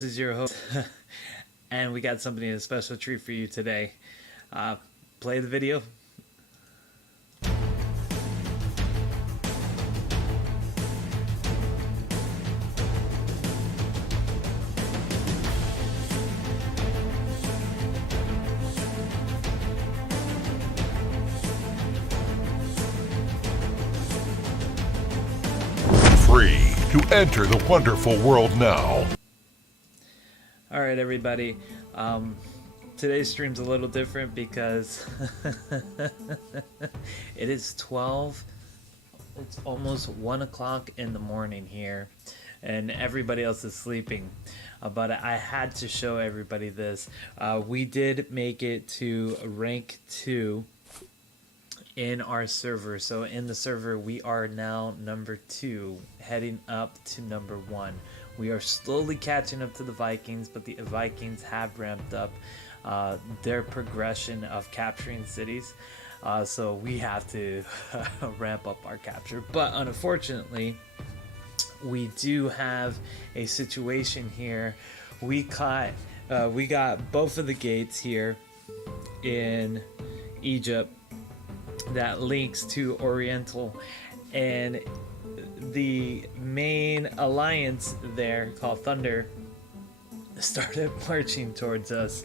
This is your host, and we got something, a special treat for you today. Play the video. Free to enter the wonderful world now. All right, everybody. Today's stream's a little different because it is 12. It's almost 1 o'clock in the morning here, and everybody else is sleeping. But I had to show everybody this. We did make it to rank 2 in our server. So in the server, we are now number 2, heading up to number 1. We are slowly catching up to the Vikings, but the Vikings have ramped up their progression of capturing cities. So we have to ramp up our capture. But unfortunately, we do have a situation here. We got both of the gates here in Egypt that links to Oriental, and the main alliance there called Thunder started marching towards us.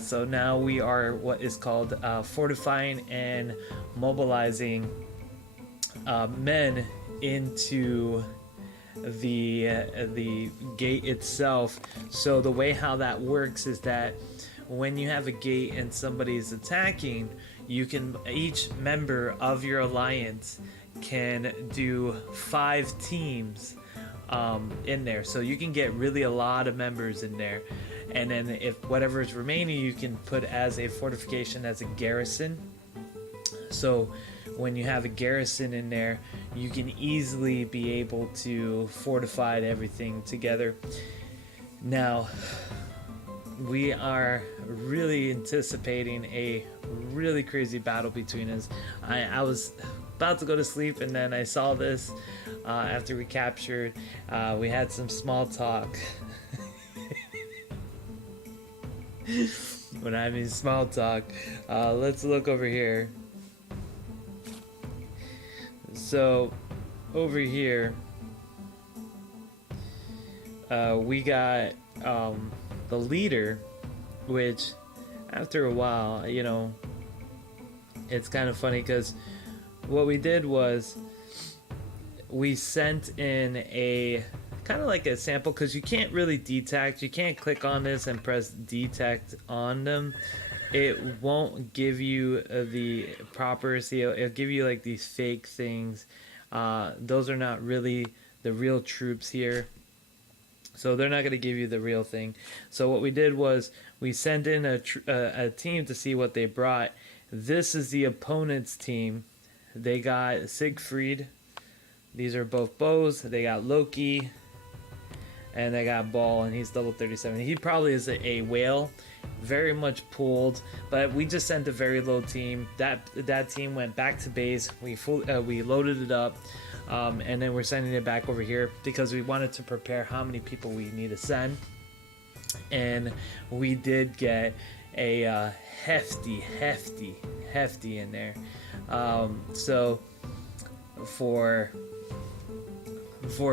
So now we are what is called fortifying and mobilizing men into the gate itself. So the way how that works is that when you have a gate and somebody is attacking, each member of your alliance can do 5 teams in there, so you can get really a lot of members in there, and then if whatever is remaining, you can put as a fortification, as a garrison. So when you have a garrison in there, you can easily be able to fortify everything together. Now we are really anticipating a really crazy battle between us. I was about to go to sleep, and then I saw this after we captured. We had some small talk. When I mean small talk, let's look over here. So over here, we got the leader, which after a while, it's kind of funny because what we did was we sent in a kind of like a sample, because you can't really detect. You can't click on this and press detect on them. It won't give you the proper seal. It'll give you like these fake things. Those are not really the real troops here. So they're not going to give you the real thing. So what we did was we sent in a team to see what they brought. This is the opponent's team. They got Siegfried. These are both bows. They got Loki. And they got Ball, and he's level 37. He probably is a whale. Very much pulled. But we just sent a very low team. That team went back to base. We loaded it up. And then we're sending it back over here because we wanted to prepare how many people we need to send. And we did get a hefty in there. So for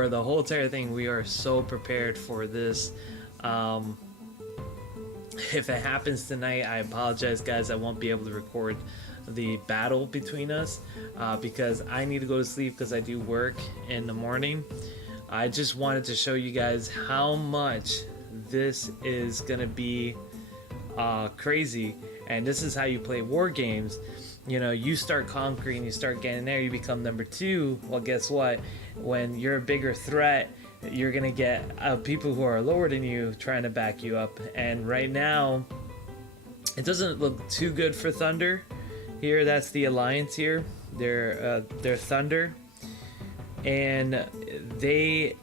the whole entire thing, we are so prepared for this. If it happens tonight, I apologize, guys. I won't be able to record the battle between us because I need to go to sleep because I do work in the morning. I just wanted to show you guys how much this is gonna be crazy, and this is how you play war games. You start conquering, you start getting there, you become number 2. Well, guess what? When you're a bigger threat, you're gonna get people who are lower than you trying to back you up. And right now, it doesn't look too good for Thunder. Here, that's the alliance here. They're Thunder, and they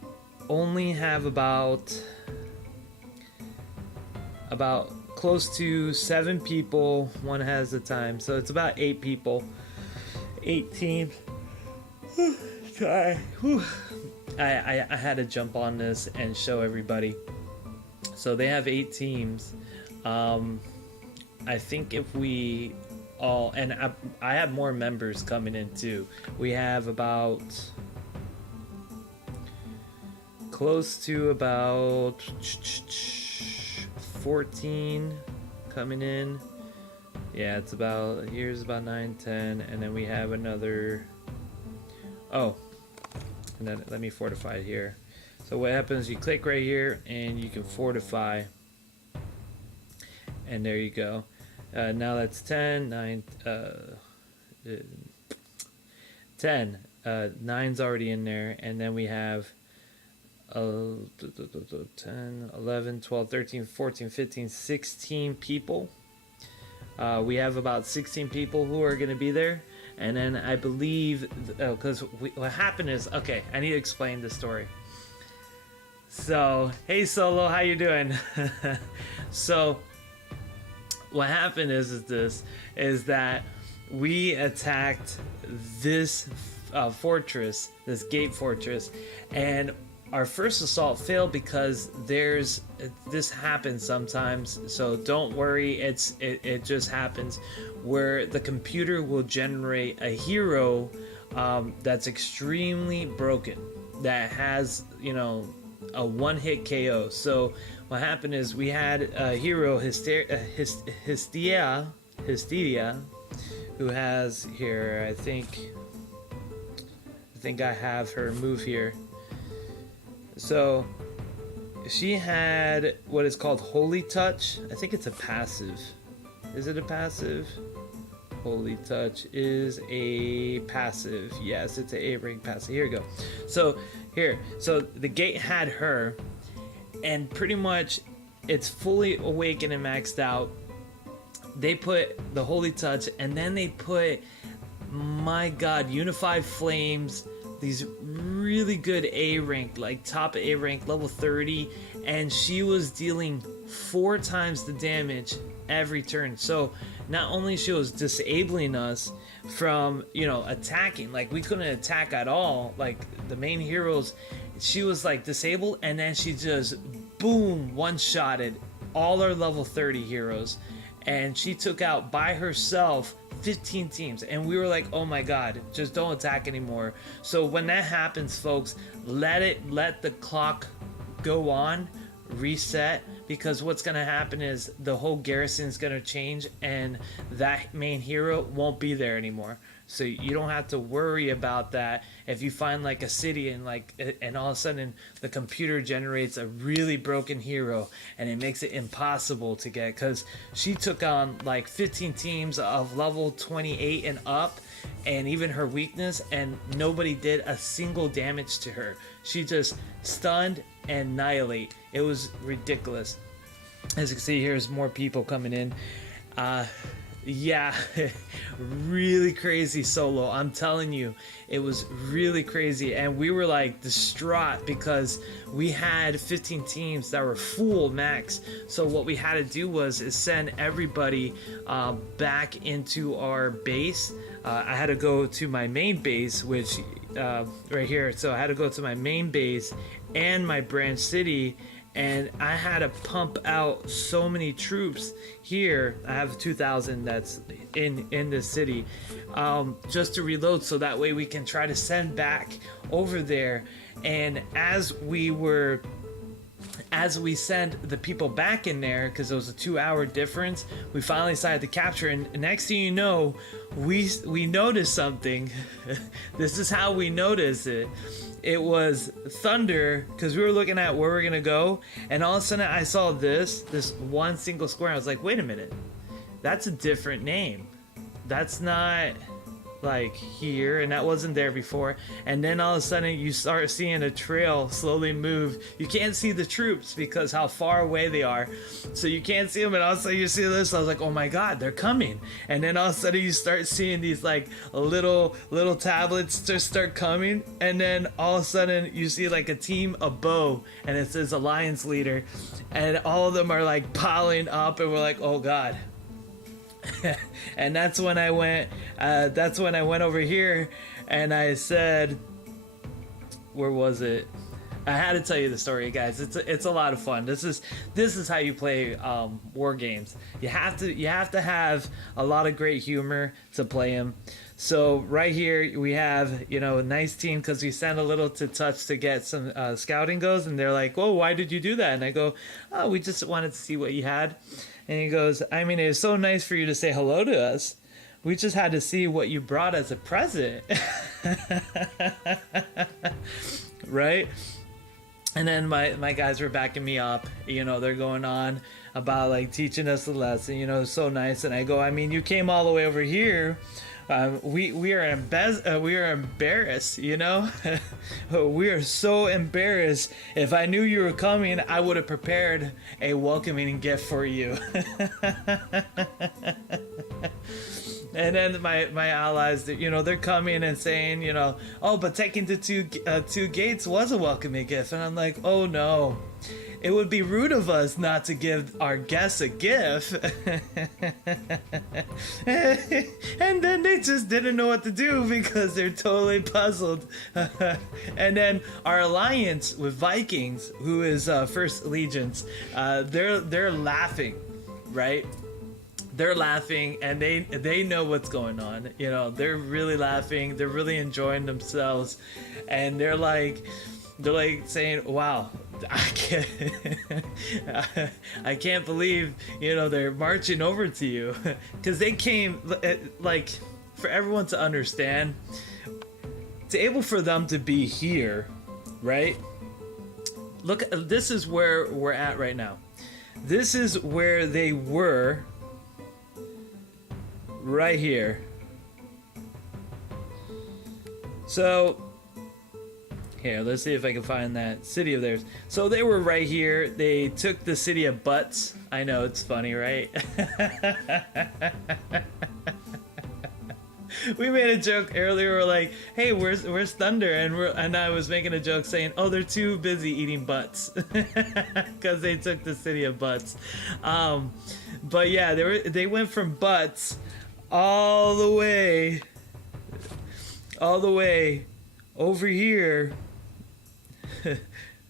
only have about close to 7 people. One has the time, so it's about 8 people, 8 teams. Sorry. I had to jump on this and show everybody. So they have 8 teams. I think if we all, and I have more members coming in too. We have about close to about 14 coming in. Yeah, it's about, here's about 9, 10, and then we have another, oh, and then let me fortify here. So what happens, you click right here and you can fortify, and there you go. Now that's 10, 9, 10, 9's already in there, and then we have 10, 11, 12, 13, 14, 15, 16 people. We have about 16 people who are going to be there. And then I believe, because what happened is, okay, I need to explain the story. So, hey Solo, how you doing? So, what happened is that we attacked this fortress, this gate fortress, and our first assault failed because this happens sometimes, so don't worry, it just happens, where the computer will generate a hero that's extremely broken, that has, you know, a one-hit KO. So what happened is we had a hero, Hysteria, who has here, I think I have her move here. So she had what is called Holy Touch. I think it's a passive. Is it a passive? Holy Touch is a passive. Yes, it's an A-rank passive. Here we go. So the gate had her, and pretty much it's fully awakened and maxed out. They put the Holy Touch, and then they put, my God, Unified Flames, these really good A rank, like top A rank, level 30, and she was dealing 4 times the damage every turn. So not only she was disabling us from, you know, attacking, like we couldn't attack at all, like the main heroes, she was like disabled, and then she just boom one-shotted all our level 30 heroes, and she took out by herself 15 teams, and we were like, oh my God, just don't attack anymore. So when that happens, folks, let the clock go on, reset, because what's gonna happen is the whole garrison's gonna change, and that main hero won't be there anymore. So you don't have to worry about that. If you find like a city and all of a sudden the computer generates a really broken hero and it makes it impossible to get, because she took on like 15 teams of level 28 and up, and even her weakness, and nobody did a single damage to her. She just stunned and annihilate. It was ridiculous. As you can see, here's more people coming in. Yeah, really crazy Solo. I'm telling you, it was really crazy, and we were like distraught because we had 15 teams that were full max. So what we had to do was send everybody back into our base. I had to go to my main base, which right here. So I had to go to my main base and my branch city, and I had to pump out so many troops here. I have 2,000 that's in this city, just to reload, so that way we can try to send back over there. And as we sent the people back in there, because it was a 2-hour difference, we finally decided to capture. And next thing you know, we noticed something. This is how we noticed it. It was thunder, because we were looking at where we're gonna go, and all of a sudden I saw this one single square. I was like, wait a minute, that's a different name. That's not like here, and that wasn't there before. And then all of a sudden you start seeing a trail slowly move. You can't see the troops because how far away they are, so you can't see them, and all of a sudden you see this. I was like, oh my God, they're coming. And then all of a sudden you start seeing these like little tablets just start coming, and then all of a sudden you see like a team of bow, and it says Alliance Leader, and all of them are like piling up, and we're like, oh God. And that's when I went over here, and I said, where was it? I had to tell you the story, guys. It's a lot of fun. This is how you play war games. You have to have a lot of great humor to play them. So right here we have, a nice team because we send a little to touch to get some scouting goes, and they're like, "Oh, why did you do that?" And I go, "Oh, we just wanted to see what you had." And he goes, "I mean, it was so nice for you to say hello to us. We just had to see what you brought as a present." Right? And then my guys were backing me up. They're going on about like teaching us the lesson. So nice. And I go, "I mean, you came all the way over here. We are embarrassed. We are so embarrassed. If I knew you were coming, I would have prepared a welcoming gift for you." And then my allies, they're coming and saying, "Oh, but taking the two gates was a welcoming gift." And I'm like, "Oh no, it would be rude of us not to give our guests a gift." And then they just didn't know what to do because they're totally puzzled. And then our alliance with Vikings, who is First Legions, they're laughing, right? They're laughing, and they know what's going on. They're really laughing. They're really enjoying themselves, and they're like saying, "Wow, I can't believe they're marching over to you," because they came like for everyone to understand. It's able for them to be here, right? Look, this is where we're at right now. This is where they were. Right here. So here, let's see if I can find that city of theirs. So they were right here. They took the city of Butts. I know, it's funny, right? We made a joke earlier. We're like, "Hey, where's Thunder?" And I was making a joke saying, "Oh, they're too busy eating butts," because they took the city of Butts. But yeah, they went from Butts all the way over here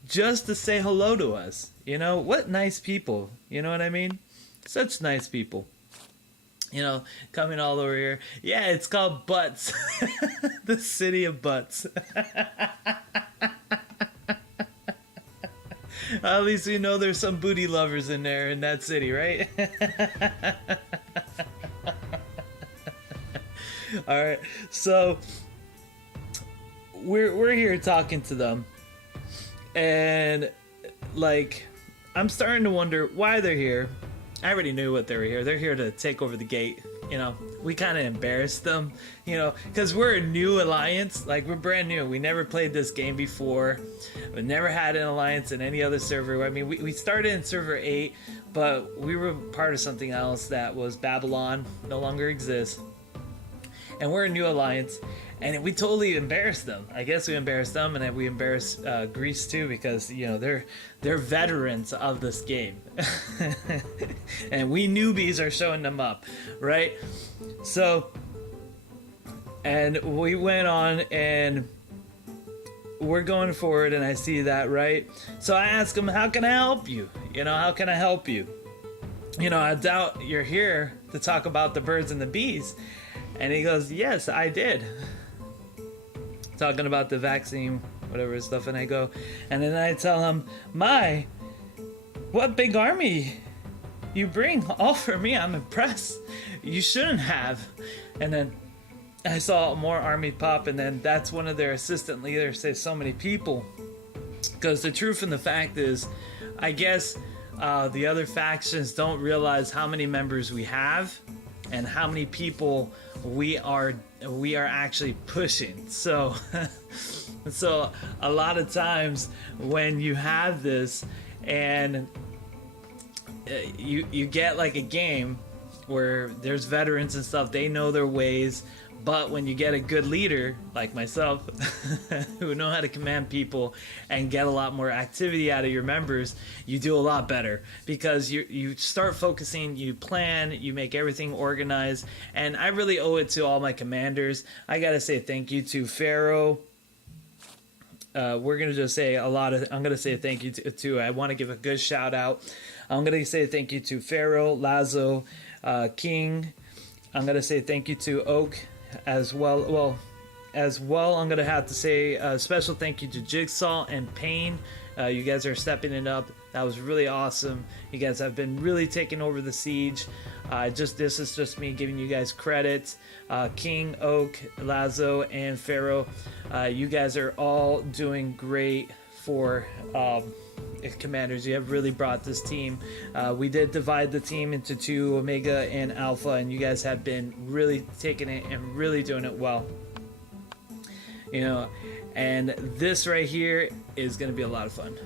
just to say hello to us. What nice people. You know what I mean? Such nice people. Coming all over here. Yeah, it's called Butts. The city of Butts. At least we know there's some booty lovers in there in that city, right? All right, so we're here talking to them, and like I'm starting to wonder why they're here. I already knew what they were here. They're here to take over the gate. We kind of embarrassed them, because we're a new alliance. Like, we're brand new. We never played this game before. We never had an alliance in any other server. I mean, we started in server 8, but we were part of something else that was Babylon. No longer exists. And we're a new alliance, and we totally embarrassed them. I guess we embarrassed them, and then we embarrassed Greece too, because they're veterans of this game, and we newbies are showing them up, right? So, and we went on, and we're going forward, and I see that, right? So I ask them, "How can I help you? How can I help you? I doubt you're here to talk about the birds and the bees." And he goes, "Yes, I did." Talking about the vaccine, whatever stuff, and I go, and then I tell him, "My, what big army you bring all for me. I'm impressed. You shouldn't have." And then I saw more army pop, and then that's one of their assistant leaders say, "So many people." Because the truth and the fact is, I guess the other factions don't realize how many members we have and how many people we are actually pushing. So so a lot of times when you have this and you get like a game where there's veterans and stuff, they know their ways. But when you get a good leader like myself who know how to command people and get a lot more activity out of your members, you do a lot better, because you start focusing, you plan, you make everything organized. And I really owe it to all my commanders. I gotta say thank you to Pharaoh, we're gonna just say a lot of. I'm gonna say thank you to I want to give a good shout out. I'm gonna say thank you to Pharaoh, Lazo, King. I'm gonna say thank you to Oak as well. I'm gonna have to say a special thank you to Jigsaw and Payne. You guys are stepping it up. That was really awesome. You guys have been really taking over the siege. This is just me giving you guys credit. King, Oak, Lazo, and Pharaoh. You guys are all doing great for Commanders. You have really brought this team. We did divide the team into 2, Omega and Alpha, and you guys have been really taking it and really doing it well. You know, and this right here is going to be a lot of fun.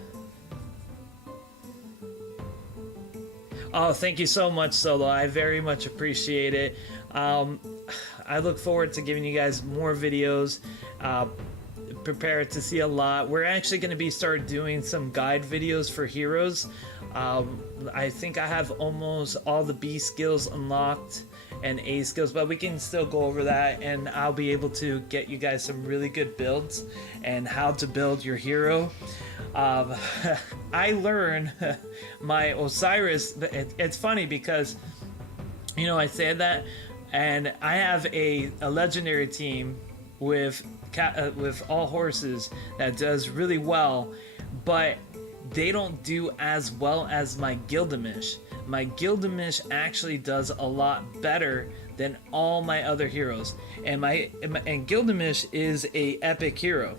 Oh, thank you so much, Solo. I very much appreciate it. I look forward to giving you guys more videos. Prepare to see a lot. We're actually going to start doing some guide videos for heroes. I think I have almost all the B skills unlocked and A skills, but we can still go over that, and I'll be able to get you guys some really good builds and how to build your hero. I learned my Osiris. It's funny because, you know, I said that, and I have a legendary team with all horses that does really well, but they don't do as well as my Gilgamesh. My Gilgamesh actually does a lot better than all my other heroes, and Gilgamesh is a epic hero.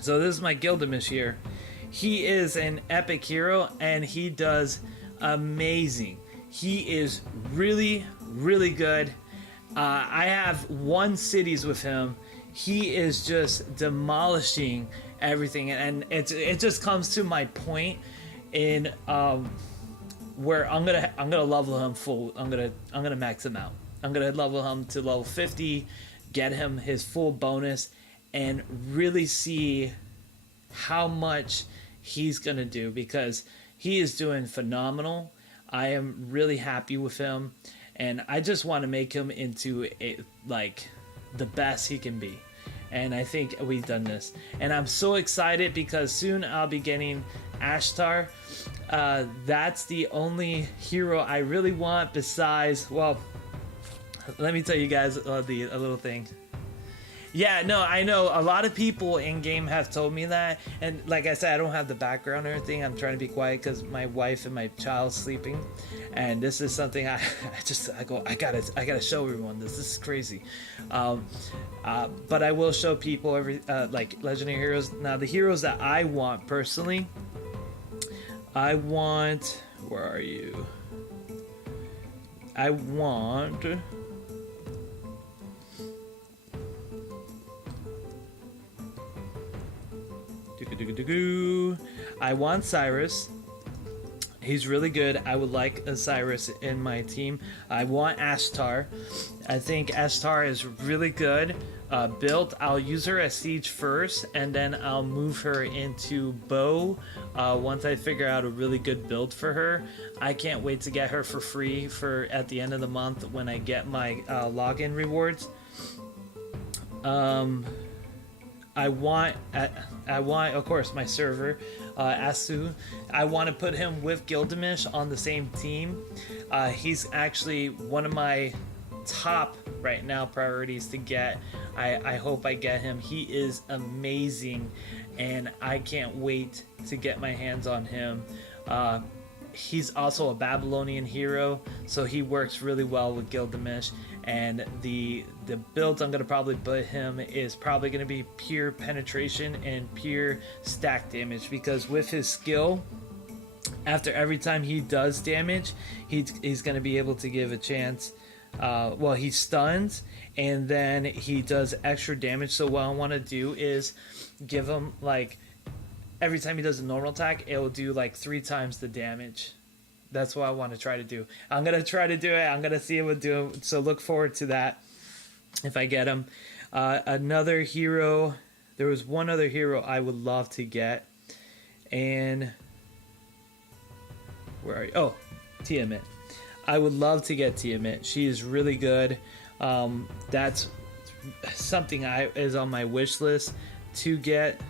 So this is my Gilgamesh here. He is an epic hero, and he does amazing. He is really, really good. I have won cities with him. He is just demolishing everything, and it just comes to my point in where I'm gonna level him full. I'm gonna max him out. I'm gonna level him to level 50, get him his full bonus, and really see how much he's gonna do, because he is doing phenomenal. I am really happy with him, and I just want to make him into the best he can be. And I think we've done this, and I'm so excited because soon I'll be getting Ashtar. That's the only hero I really want besides, well, let me tell you guys a little thing. Yeah, no, I know a lot of people in game have told me that, and like I said, I don't have the background or anything. I'm trying to be quiet because my wife and my child's sleeping, and this is something I gotta show everyone this. This is crazy, but I will show people like legendary heroes. Now the heroes that I want personally, where are you? I want. I want Cyrus. He's really good. I would like a Cyrus in my team. I want Ashtar. I think Ashtar is really good built. I'll use her as Siege first, and then I'll move her into Bow once I figure out a really good build for her. I can't wait to get her for free at the end of the month when I get my login rewards. I want, of course, my server, Asu. I want to put him with Gilgamesh on the same team. He's actually one of my top right now priorities to get. I hope I get him. He is amazing, and I can't wait to get my hands on him. He's also a Babylonian hero, so he works really well with Gilgamesh. And the build I'm going to probably put him is probably going to be pure penetration and pure stack damage, because with his skill, after every time he does damage, he's going to be able to give a chance. Well, he stuns, and then he does extra damage. So what I want to do is give him, like, every time he does a normal attack, it will do like 3 times the damage. That's what I want to try to do. I'm going to try to do it. I'm going to see if it do it. So look forward to that if I get him. Another hero. There was one other hero I would love to get. And where are you? Oh, Tiamat. I would love to get Tiamat. She is really good. That's something is on my wish list to get.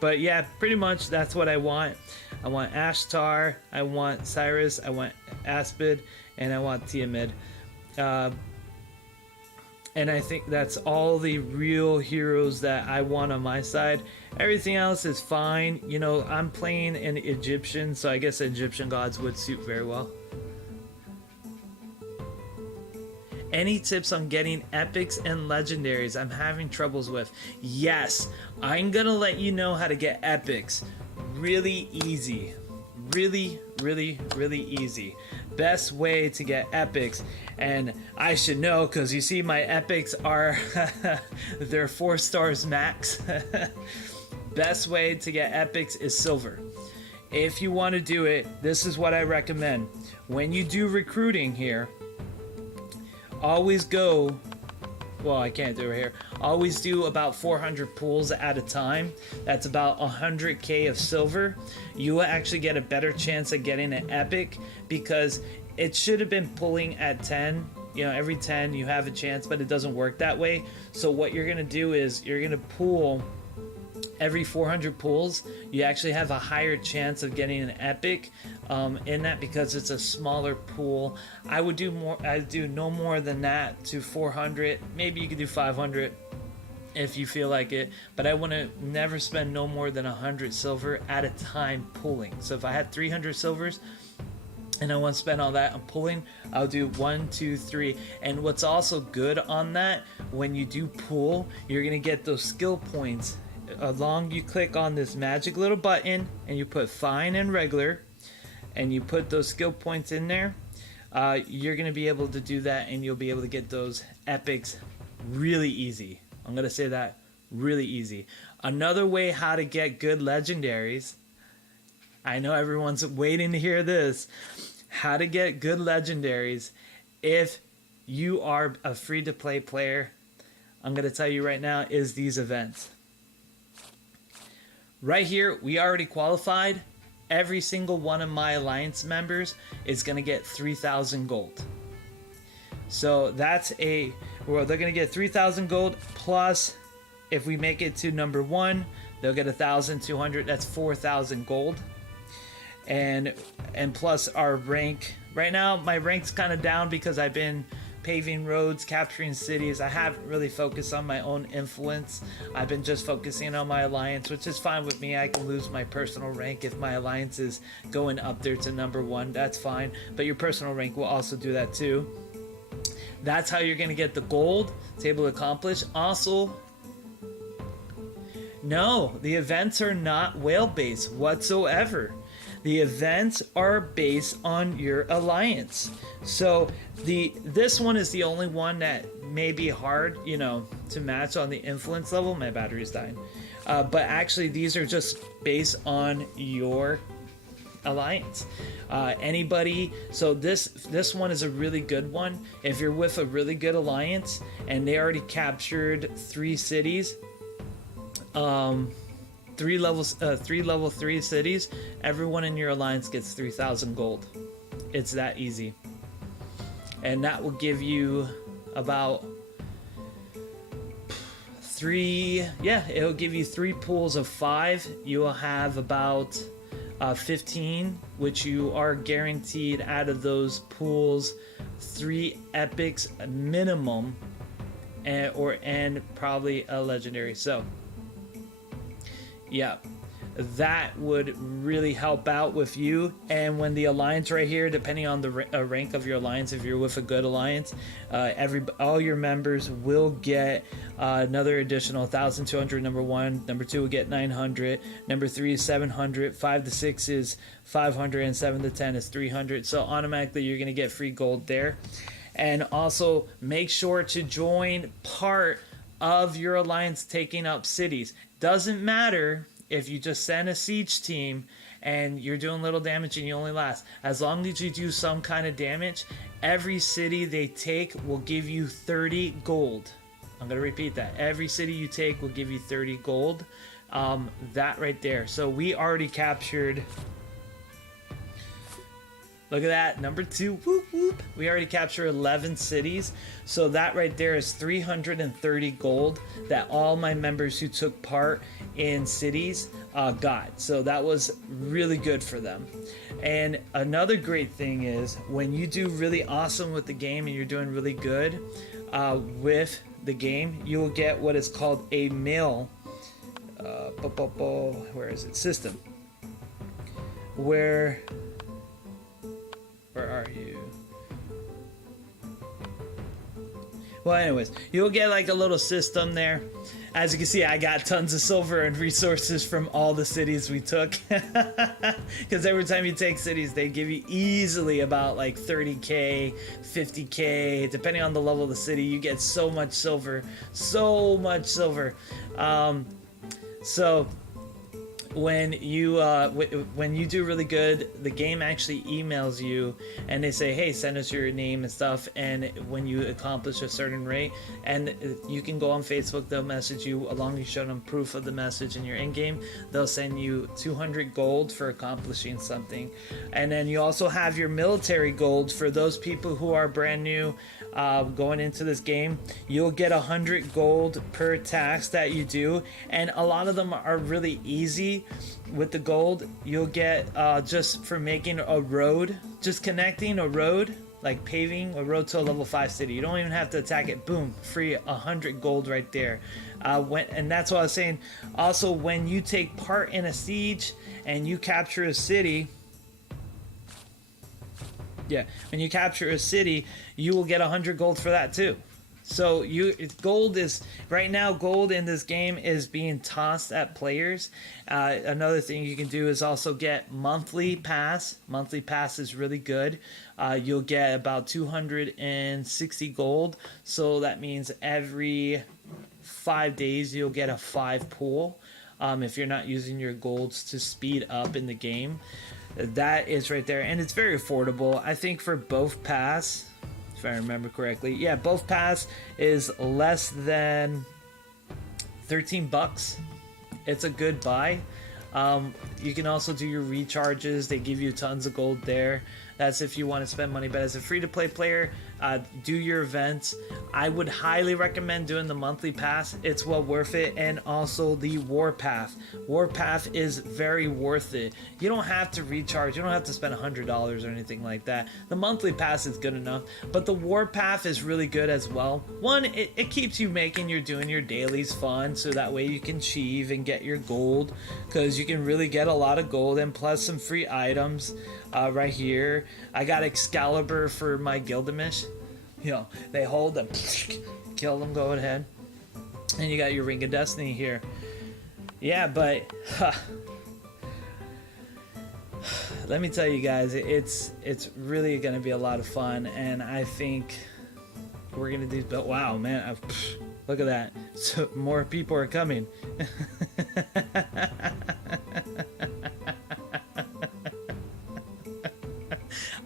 But yeah, pretty much that's what I want. I want Ashtar, I want Cyrus, I want Aspid, and I want Tiamat. And I think that's all the real heroes that I want on my side. Everything else is fine. You know, I'm playing an Egyptian, so I guess Egyptian gods would suit very well. Any tips on getting epics and legendaries I'm having troubles with? Yes, I'm gonna let you know how to get epics. Really easy. Really easy. Best way to get epics, and I should know because you see my epics are they're 4 stars max. Best way to get epics is silver. If you want to do it, this is what I recommend. When you do recruiting here, always go, well, I can't do it here. Always do about 400 pulls at a time. That's about 100k of silver. You will actually get a better chance of getting an epic because it should have been pulling at 10. You know, every 10 you have a chance, but it doesn't work that way. So what you're gonna do is you're gonna pull every 400 pulls. You actually have a higher chance of getting an epic in that because it's a smaller pool. I would do more. I do no more than that to 400. Maybe you could do 500 if you feel like it. But I want to never spend no more than 100 silver at a time pulling. So if I had 300 silvers and I want to spend all that on pulling, I'll do 1, 2, 3. And what's also good on that, when you do pull, you're gonna get those skill points. Along, you click on this magic little button and you put fine and regular, and you put those skill points in there. You're gonna be able to do that, and you'll be able to get those epics really easy. I'm gonna say that, really easy. Another way how to get good legendaries, I know everyone's waiting to hear this, how to get good legendaries if you are a free-to-play player, I'm gonna tell you right now, is these events. Right here, we already qualified. Every single one of my alliance members is going to get 3,000 gold. So that's they're going to get 3,000 gold plus, if we make it to number 1, they'll get 1,200. That's 4,000 gold. And plus our rank. Right now, my rank's kind of down because I've been paving roads, capturing cities. I haven't really focused on my own influence. I've been just focusing on my alliance, which is fine with me. I can lose my personal rank if my alliance is going up there to number 1. That's fine. But your personal rank will also do that too. That's how you're going to get the gold. Table accomplished. Also, no, the events are not whale-based whatsoever. The events are based on your alliance. So this one is the only one that may be hard, you know, to match on the influence level. My battery's dying. But actually, these are just based on your alliance. Anybody. So this one is a really good one. If you're with a really good alliance and they already captured 3 cities, 3 level 3 cities, everyone in your alliance gets 3,000 gold. It's that easy. And that will give you about 3, it'll give you 3 pools of 5. You will have about 15, which you are guaranteed out of those pools 3 epics minimum, and probably a legendary. So yeah, that would really help out with you. And when the alliance right here, depending on the rank of your alliance, if you're with a good alliance, all your members will get another additional 1,200. Number 1, number 2 will get 900, number 3 is 700, 5 to 6 is 500, and 7 to 10 is 300. So automatically you're gonna get free gold there. And also make sure to join part of your alliance taking up cities. Doesn't matter if you just send a siege team and you're doing little damage and you only last. As long as you do some kind of damage, every city they take will give you 30 gold. I'm going to repeat that. Every city you take will give you 30 gold. That right there. So we already captured... Look at that, number 2, whoop, whoop. We already captured 11 cities. So that right there is 330 gold that all my members who took part in cities got. So that was really good for them. And another great thing is when you do really awesome with the game and you're doing really good with the game, you will get what is called a mail. Where is it? System. Where are you? Well, anyways, you'll get like a little system there. As you can see, I got tons of silver and resources from all the cities we took. Because every time you take cities, they give you easily about like 30k, 50k, depending on the level of the city. You get so much silver, so much silver. So when you do really good, the game actually emails you and they say, hey, send us your name and stuff, and when you accomplish a certain rate, and you can go on Facebook, they'll message you along, you show them proof of the message in your in-game, they'll send you 200 gold for accomplishing something. And then you also have your military gold for those people who are brand new going into this game. You'll get 100 gold per task that you do, and a lot of them are really easy. With the gold, you'll get just for making a road, just connecting a road, like paving a road to a level 5 city. You don't even have to attack it. Boom, free 100 gold right there. And that's what I was saying. Also, when you take part in a siege and you capture a city, when you capture a city, you will get 100 gold for that too. So gold is right now. Gold in this game is being tossed at players. Another thing you can do is also get monthly pass. Monthly pass is really good. You'll get about 260 gold. So that means every 5 days you'll get a 5 pool. If you're not using your golds to speed up in the game, that is right there, and it's very affordable. I think for both pass, if I remember correctly, yeah, both pass is less than 13 bucks. It's a good buy. You can also do your recharges. They give you tons of gold there. That's if you want to spend money. But as a free-to-play player, do your events. I would highly recommend doing the monthly pass. It's well worth it. And also the Warpath. Warpath is very worth it. You don't have to recharge. You don't have to spend $100 or anything like that. The monthly pass is good enough. But the Warpath is really good as well. One, it keeps you doing your dailies fun. So that way you can achieve and get your gold. Because you can really get a lot of gold. And plus some free items. Right here, I got Excalibur for my Gilgamesh. You know, they hold them, kill them, go ahead. And you got your Ring of Destiny here. Yeah, but let me tell you guys, it's really gonna be a lot of fun, and I think we're gonna do. But wow, man, look at that! So more people are coming.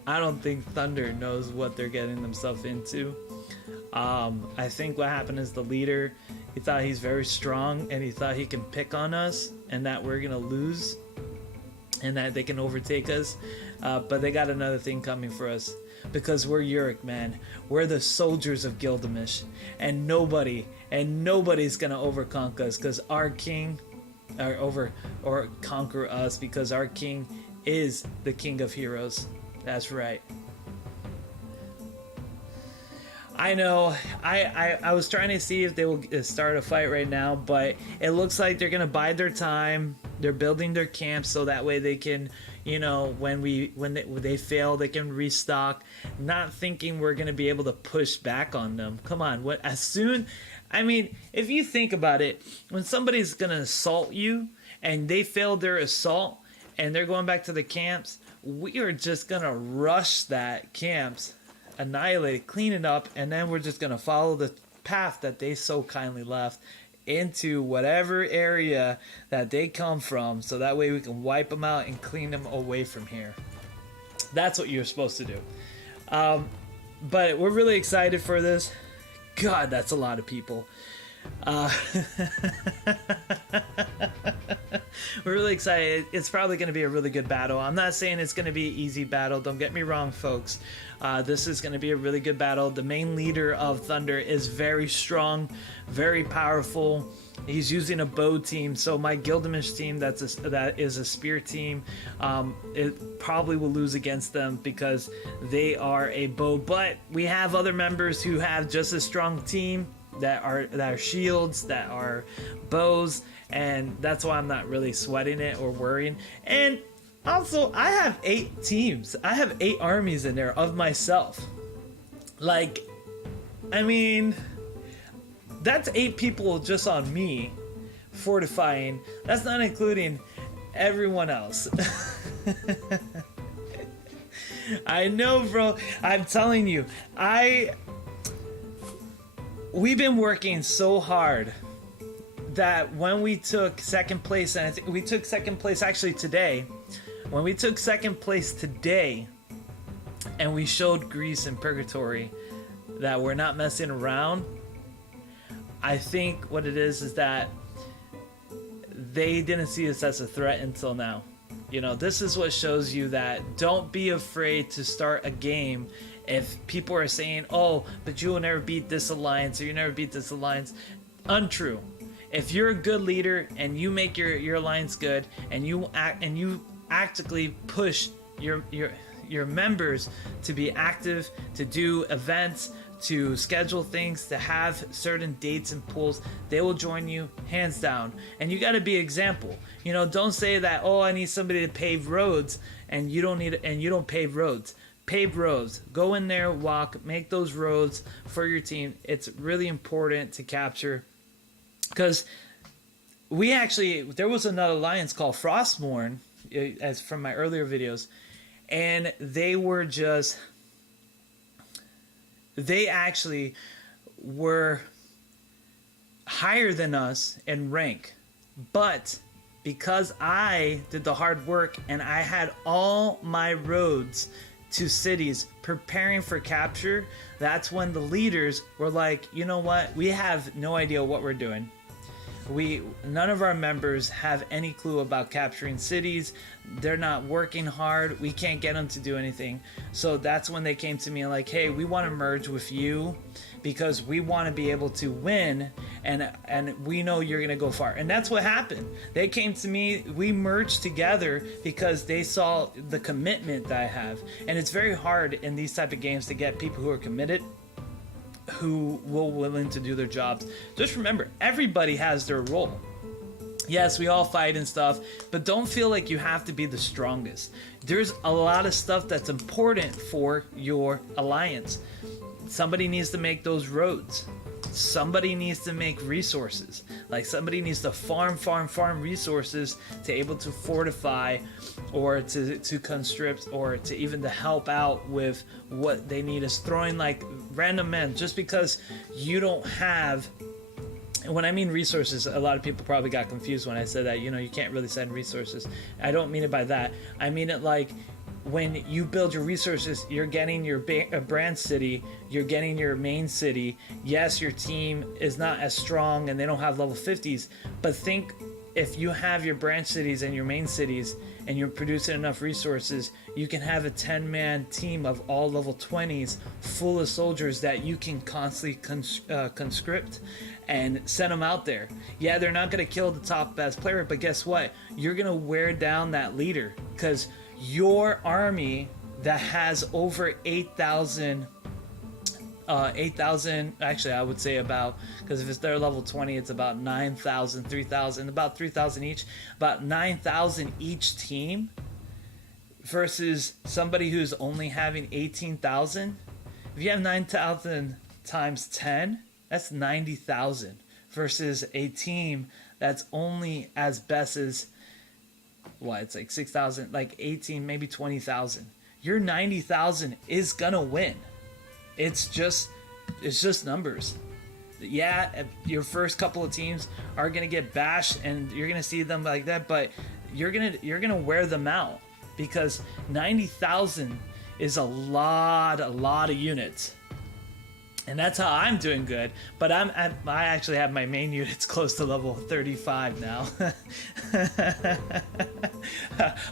I don't think Thunder knows what they're getting themselves into. I think what happened is the leader, he thought he's very strong and he thought he can pick on us and that we're gonna lose and that they can overtake us. But they got another thing coming for us because we're Yurik, man. We're the soldiers of Gilgamesh, and nobody's gonna overconquer us because our king, or conquer us, because our king is the king of heroes. That's right. I know. I was trying to see if they will start a fight right now, but it looks like they're gonna bide their time. They're building their camp so that way they can, you know, when they fail, they can restock. Not thinking we're gonna be able to push back on them. Come on, what? As soon, I mean, if you think about it, when somebody's gonna assault you and they failed their assault and they're going back to the camps, we are just gonna rush that camps, annihilate it, clean it up, and then we're just gonna follow the path that they so kindly left into whatever area that they come from, so that way we can wipe them out and clean them away from here. That's what you're supposed to do. But we're really excited for this. God, that's a lot of people. We're really excited. It's probably going to be a really good battle. I'm not saying it's going to be an easy battle. Don't get me wrong, folks. This is going to be a really good battle. The main leader of Thunder is very strong, very powerful. He's using a bow team, so my Gilgamesh team that is a spear team, it probably will lose against them because they are a bow. But we have other members who have just a strong team that are shields, that are bows, and that's why I'm not really sweating it or worrying. And also, I have 8 teams. I have 8 armies in there of myself. Like, I mean, that's 8 people just on me fortifying. That's not including everyone else. I know, bro. I'm telling you, we've been working so hard that when we took second place, and I think we took second place actually today, when we took second place today and we showed Greece and Purgatory that we're not messing around, I think what it is that they didn't see us as a threat until now. You know, this is what shows you that don't be afraid to start a game if people are saying, oh, but you will never beat this alliance or you never beat this alliance. Untrue. If you're a good leader and you make your alliance good and you actively push your members to be active, to do events, to schedule things, to have certain dates and pools, they will join you hands down. And you got to be example. You know, don't say that, oh, I need somebody to pave roads, and you don't pave roads. Pave roads. Go in there, walk, make those roads for your team. It's really important to capture, because there was another alliance called Frostmourne, as from my earlier videos, and they actually were higher than us in rank, but because I did the hard work and I had all my roads to cities preparing for capture, that's when the leaders were like, you know what, we have no idea what we're doing. None of our members have any clue about capturing cities. They're not working hard. We can't get them to do anything. So that's when they came to me like, hey, we want to merge with you because we want to be able to win, and we know you're going to go far. And that's what happened. They came to me, we merged together because they saw the commitment that I have. And it's very hard in these type of games to get people who are committed, who will willing to do their jobs. Just remember, everybody has their role. Yes, we all fight and stuff, but don't feel like you have to be the strongest. There's a lot of stuff that's important for your alliance. Somebody needs to make those roads. Somebody needs to make resources. Like somebody needs to farm resources to able to fortify, or to conscript, or to even to help out with what they need. Is throwing like random men just because you don't have. And when I mean resources, a lot of people probably got confused when I said that, you know, you can't really send resources. I don't mean it by that. I mean it like, when you build your resources, you're getting your brand city, you're getting your main city. Yes, your team is not as strong and they don't have level 50s, but think if you have your branch cities and your main cities and you're producing enough resources, you can have a 10-man team of all level 20s full of soldiers that you can constantly conscript and send them out there. Yeah, they're not going to kill the top best player, but guess what? You're going to wear down that leader, because your army that has over 8,000, actually I would say about, because if it's their level 20, it's about 9,000, 3,000, about 3,000 each, about 9,000 each team, versus somebody who's only having 18,000. If you have 9,000 times 10, that's 90,000, versus a team that's only as best as, it's like 6,000, like 18, maybe 20,000. Your 90,000 is gonna win. It's just numbers. Yeah, your first couple of teams are gonna get bashed, and you're gonna see them like that, but you're gonna wear them out, because 90,000 is a lot of units. And that's how I'm doing good. But I actually have my main units close to level 35 now.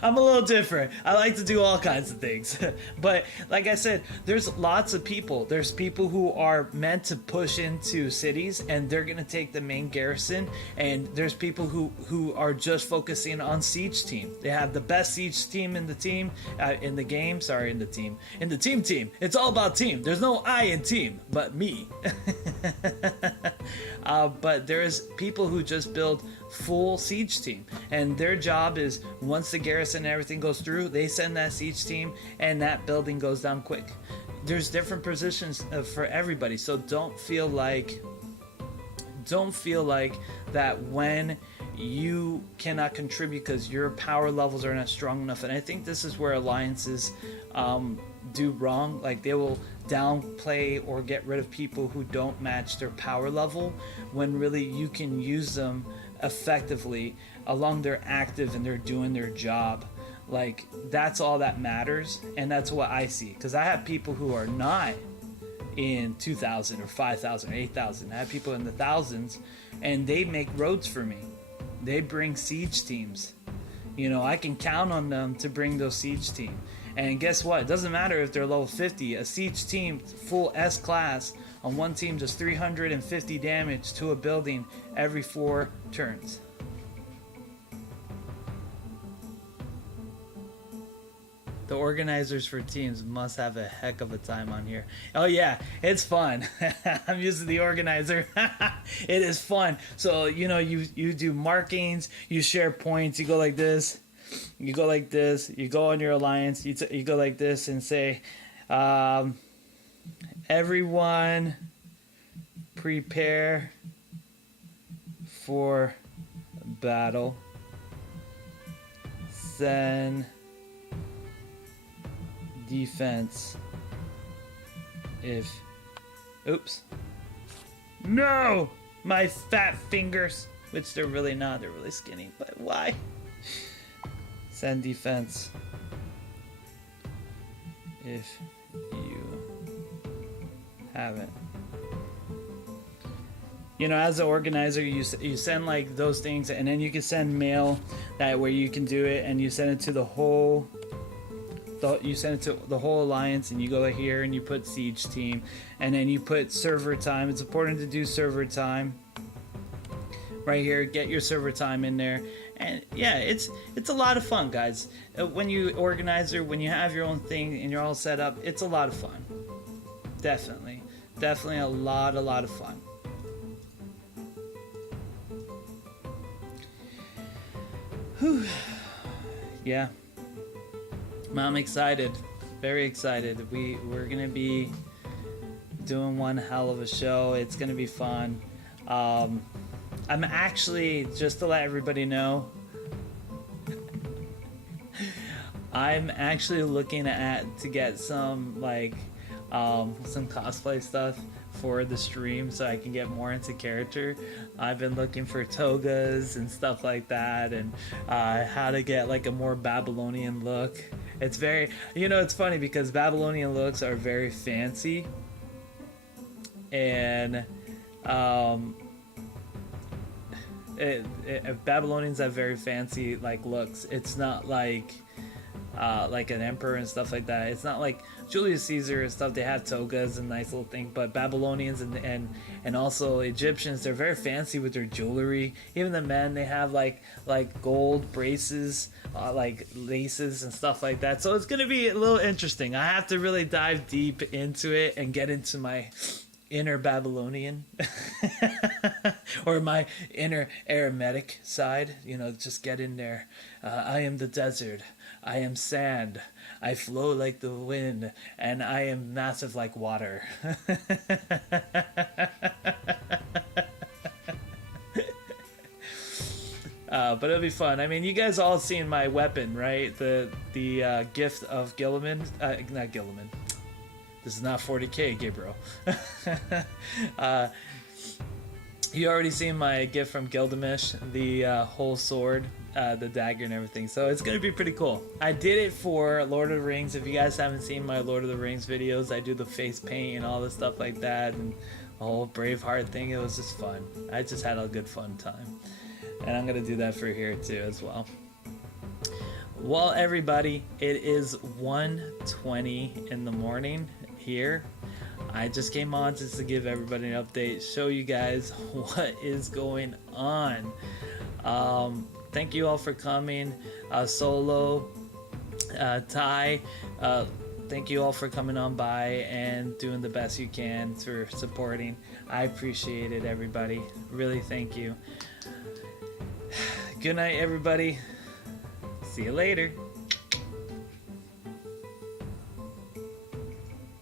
I'm a little different. I like to do all kinds of things. But like I said, there's lots of people. There's people who are meant to push into cities and they're going to take the main garrison. And there's people who are just focusing on siege team. They have the best siege team in the team, in the game. Sorry, in the team. In the team. It's all about team. There's no I in team, but me. But there's people who just build full siege team, and their job is once the garrison and everything goes through, they send that siege team and that building goes down quick. There's different positions for everybody, so don't feel like that when you cannot contribute because your power levels are not strong enough. And I think this is where alliances do wrong. Like, they will downplay or get rid of people who don't match their power level, when really you can use them effectively along they're active and they're doing their job. Like, that's all that matters, and that's what I see. Because I have people who are not in 2,000 or 5,000 or 8,000. I have people in the thousands, and they make roads for me. They bring siege teams. You know, I can count on them to bring those siege teams. And guess what? It doesn't matter if they're level 50. A siege team, full S class, on one team does 350 damage to a building every 4 turns. The organizers for teams must have a heck of a time on here. Oh yeah, it's fun. I'm using the organizer. It is fun. So, you know, you do markings, you share points, you go like this. You go like this, you go on your alliance, you go like this and say, everyone prepare for battle. Send defense if... Oops. No! My fat fingers! Which they're really not, they're really skinny, but why? Send defense if you haven't. You know, as an organizer, you send like those things, and then you can send mail that where you can do it, and you send it to the whole. You send it to the whole alliance, and you go here and you put siege team, and then you put server time. It's important to do server time. Right here, get your server time in there. And yeah, it's a lot of fun, guys. When you organize or when you have your own thing and you're all set up, it's a lot of fun. Definitely a lot of fun. Whew. Yeah, I'm excited, very excited. We're gonna be doing one hell of a show. It's gonna be fun. I'm actually, just to let everybody know, I'm actually looking to get some like some cosplay stuff for the stream so I can get more into character. I've been looking for togas and stuff like that, and how to get like a more Babylonian look. It's very, you know, it's funny because Babylonian looks are very fancy, and Babylonians have very fancy like looks. It's not like an emperor and stuff like that. It's not like Julius Caesar and stuff. They have togas and nice little thing. But Babylonians and also Egyptians, they're very fancy with their jewelry. Even the men, they have like gold braces, like laces and stuff like that. So it's gonna be a little interesting. I have to really dive deep into it and get into my inner Babylonian or my inner Aromatic side, you know, just get in there. I am the desert, I am sand, I flow like the wind, and I am massive like water. But it'll be fun. I mean, you guys all seen my weapon, right? The gift of Gilliman, not Gilliman. This is not 40k, Gabriel. You already seen my gift from Gilgamesh, the whole sword, the dagger and everything. So it's gonna be pretty cool. I did it for Lord of the Rings. If you guys haven't seen my Lord of the Rings videos, I do the face paint and all the stuff like that, and the whole Braveheart thing. It was just fun. I just had a good fun time, and I'm gonna do that for here too as well. Well, everybody, it is 1:20 in the morning here. I just came on just to give everybody an update, show you guys what is going on. Thank you all for coming. Solo, Ty, thank you all for coming on by and doing the best you can for supporting. I appreciate it, everybody. Really, thank you. Good night, everybody. See you later.